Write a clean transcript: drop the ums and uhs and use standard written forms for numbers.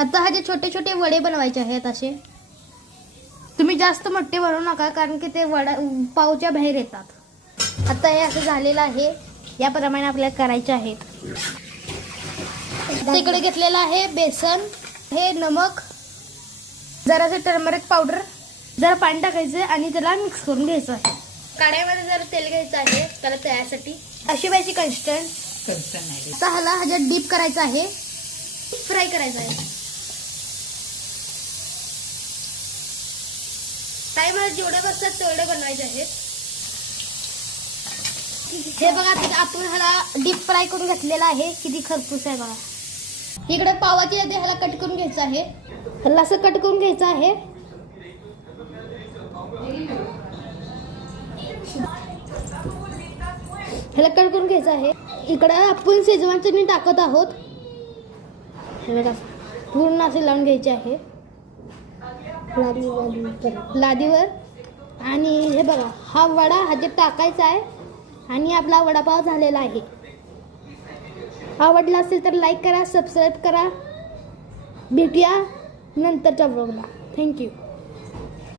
आता ह्याचे छोटे छोटे वडे बनवायचे आहेत असे. तुम्ही जास्त मोठे बनवू नका कारण की ते वडा पावच्या बाहेर येतात. आता हे असं झालेलं आहे. याप्रमाणे आपल्याला करायचे आहेत. इकडे घेतलेलं आहे बेसन, हे नमक, जरासं टर्मरिक पावडर, जरा पाणी टाकायचं आणि त्याला मिक्स करून घ्यायचं आहे. कढईमध्ये जरा तेल घ्यायचं आहे त्याला तळायसाठी. अशी पाहिजे कन्स्टंट. आता ह्याला ह्याच्यात डीप करायचं आहे, फ्राय करायचं आहे. टाइमला जेवढे बसतात तेवढे बनवायचे आहेत. हे बघा आपण ह्याला डीप फ्राय करून घेतलेला आहे. किती खरपूस आहे बघा. इकडे पावाची आहे ह्याला कट करून घ्यायचं आहे. ह्याला असं कट करून घ्यायचं आहे. ह्याला कट करून घ्यायचं आहे. इकडे आपण शेजवान चटणी टाकत आहोत. हे बघा पूर्ण असे लावून घ्यायचे आहे लादीवर. आणि हे बघा हा वडा ह्याच्यात टाकायचा आहे आणि आपला वडापाव झालेला आहे. आवडला असेल तर लाईक करा, सबस्क्राईब करा. भेटूया नंतरच्या व्लॉगला. थँक्यू.